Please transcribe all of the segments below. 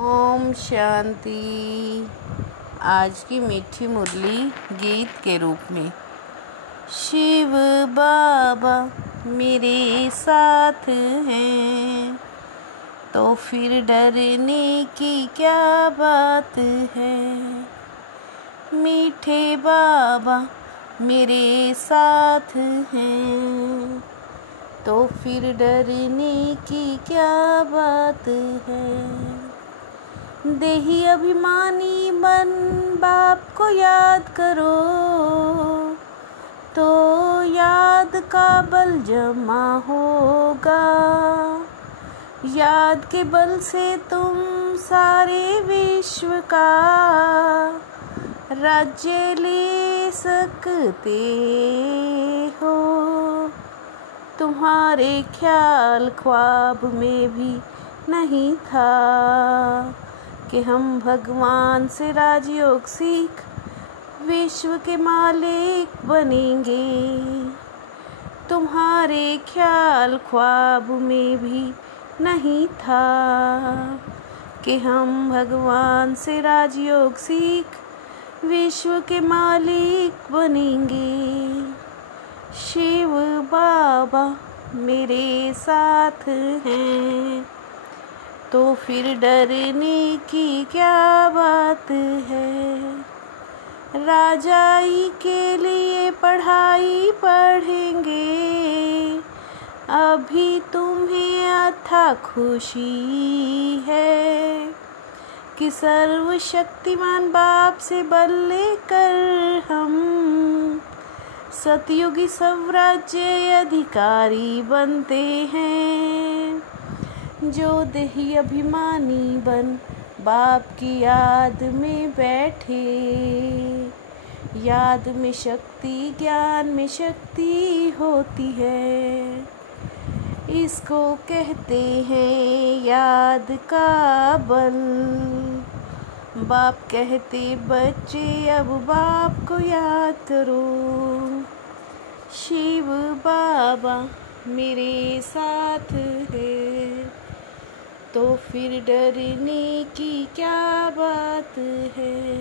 ओम शांति। आज की मीठी मुरली गीत के रूप में। शिव बाबा मेरे साथ हैं तो फिर डरने की क्या बात है। मीठे बाबा मेरे साथ हैं तो फिर डरने की क्या बात है। देही अभिमानी बन बाप को याद करो तो याद का बल जमा होगा। याद के बल से तुम सारे विश्व का राज्य ले सकते हो। तुम्हारे ख्याल ख्वाब में भी नहीं था कि हम भगवान से राजयोग सीख विश्व के मालिक बनेंगे। तुम्हारे ख्याल ख्वाब में भी नहीं था कि हम भगवान से राजयोग सीख विश्व के मालिक बनेंगे। शिव बाबा मेरे साथ हैं तो फिर डरने की क्या बात है। राजाई के लिए पढ़ाई पढ़ेंगे, अभी तुम्हें अथा खुशी है कि सर्वशक्तिमान बाप से बल लेकर हम सतयुगी स्वराज्य अधिकारी बनते हैं। जो देही अभिमानी बन बाप की याद में बैठे, याद में शक्ति ज्ञान में शक्ति होती है। इसको कहते हैं याद का बल। बाप कहते बच्चे अब बाप को याद करो। शिव बाबा मेरे साथ है तो फिर डरने की क्या बात है।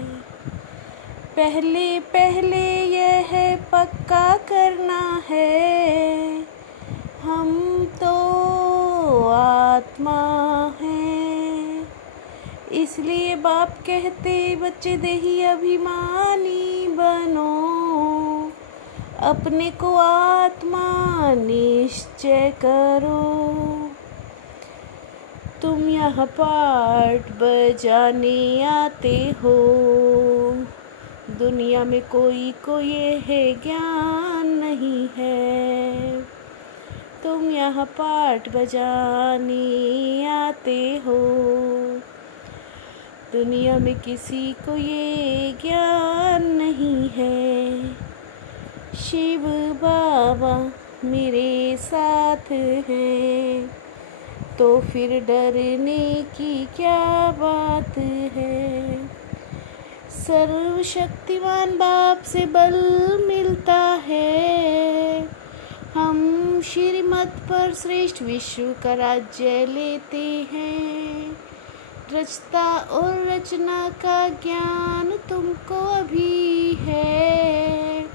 पहले पहले यह पक्का करना है, हम तो आत्मा हैं। इसलिए बाप कहते बच्चे देही अभिमानी बनो, अपने को आत्मा निश्चय करो। तुम यहाँ पाठ बजाने आते हो, दुनिया में कोई को ये है ज्ञान नहीं है। तुम यहाँ पाठ बजाने आते हो, दुनिया में किसी को ये ज्ञान नहीं है। शिव बाबा मेरे साथ हैं तो फिर डरने की क्या बात है। सर्वशक्तिमान बाप से बल मिलता है, हम श्रीमत पर श्रेष्ठ विश्व का राज्य लेते हैं। रचता और रचना का ज्ञान तुमको अभी है,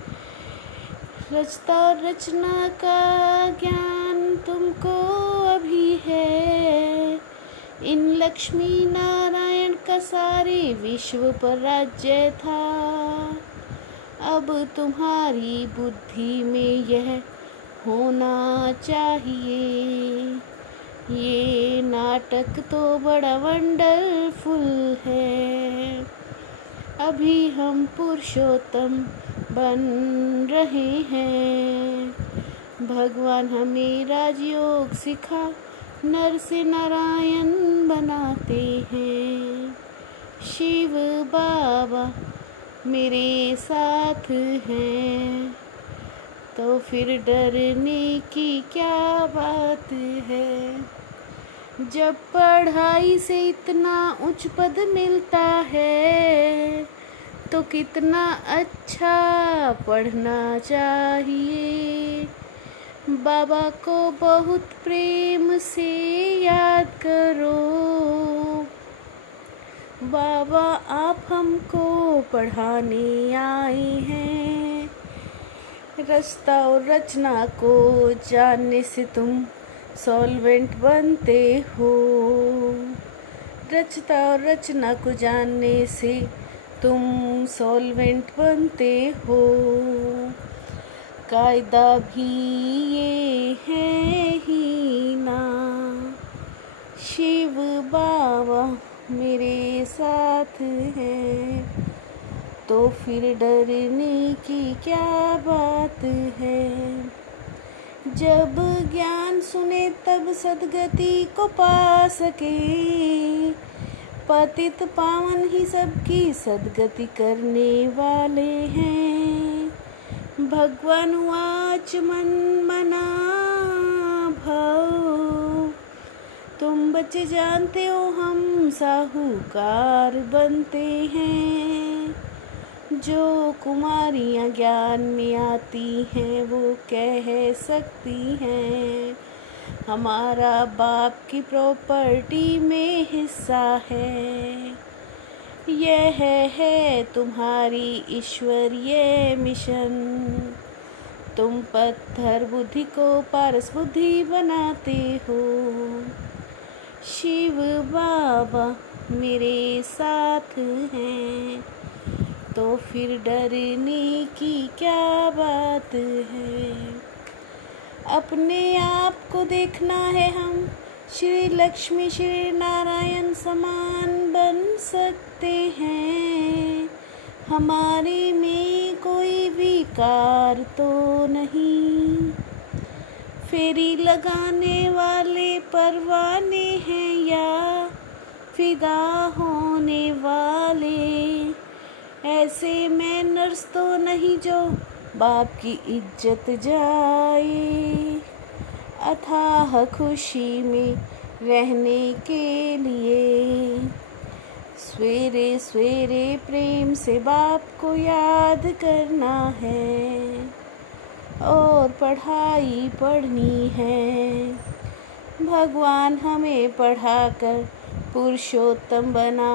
रचता और रचना का ज्ञान तुमको अभी है। इन लक्ष्मी नारायण का सारे विश्व पर राज्य था, अब तुम्हारी बुद्धि में यह होना चाहिए। ये नाटक तो बड़ा वंडरफुल है, अभी हम पुरुषोत्तम बन रहे हैं। भगवान हमें राजयोग सिखा नर से नारायण बनाते हैं। शिव बाबा मेरे साथ हैं तो फिर डरने की क्या बात है। जब पढ़ाई से इतना उच्च पद मिलता है तो कितना अच्छा पढ़ना चाहिए। बाबा को बहुत प्रेम से याद करो, बाबा आप हमको पढ़ाने आए हैं, रास्ता और रचना को जानने से तुम सॉल्वेंट बनते हो। रचता और रचना को जानने से तुम सॉल्वेंट बनते हो। कायदा भी ये है ही ना, शिव बाबा मेरे साथ हैं, तो फिर डरने की क्या बात है। जब ज्ञान सुने तब सद्गति को पा सके, पतित पावन ही सबकी सद्गति करने वाले हैं। भगवान वाच मन मना भव, तुम बच्चे जानते हो हम साहूकार बनते हैं। जो कुमारियाँ ज्ञान में आती हैं वो कह सकती हैं हमारा बाप की प्रॉपर्टी में हिस्सा है। यह है तुम्हारी ईश्वरीय मिशन, तुम पत्थर बुद्धि को पारस बुद्धि बनाते हो। शिव बाबा मेरे साथ हैं, तो फिर डरने की क्या बात है। अपने आप को देखना है हम श्री लक्ष्मी श्री नारायण समान बन सकते हैं। हमारे में कोई विकार तो नहीं, फेरी लगाने वाले परवाने हैं या फिदा होने वाले। ऐसे मैनर्स तो नहीं जो बाप की इज्जत जाए। अथाह खुशी में रहने के लिए सवेरे सवेरे प्रेम से बाप को याद करना है और पढ़ाई पढ़नी है। भगवान हमें पढ़ाकर पुरुषोत्तम बना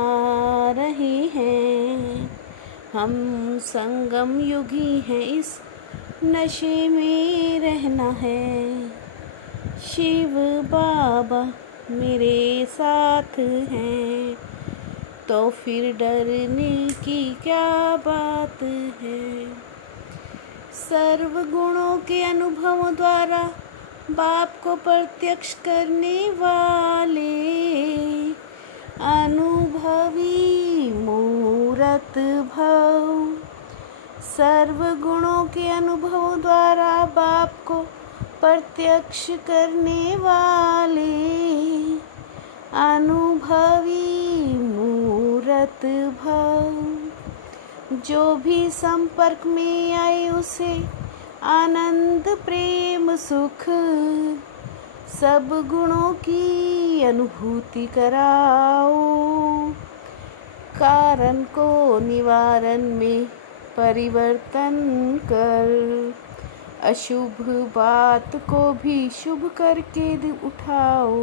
रहे हैं। हम संगम युगी हैं, इस नशे में रहना है। शिव बाबा मेरे साथ हैं, तो फिर डरने की क्या बात है। सर्व गुणों के अनुभवों द्वारा बाप को प्रत्यक्ष करने वाले अनुभवी मूरत भव। सर्व गुणों के अनुभव द्वारा बाप को प्रत्यक्ष करने वाले अनुभवी मूरत भव। जो भी संपर्क में आए उसे आनंद प्रेम सुख सब गुणों की अनुभूति कराओ। कारण को निवारण में परिवर्तन कर, अशुभ बात को भी शुभ करके उठाओ।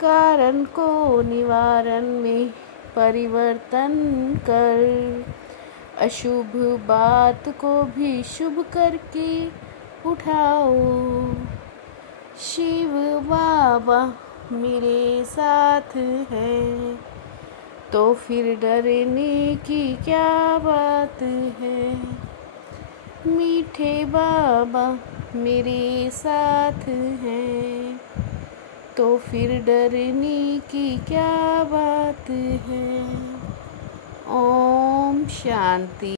कारण को निवारण में परिवर्तन कर, अशुभ बात को भी शुभ करके उठाओ। शिव बाबा मेरे साथ हैं, तो फिर डरने की क्या बात है। मीठे बाबा मेरे साथ हैं, तो फिर डरने की क्या बात है। ओम शांति।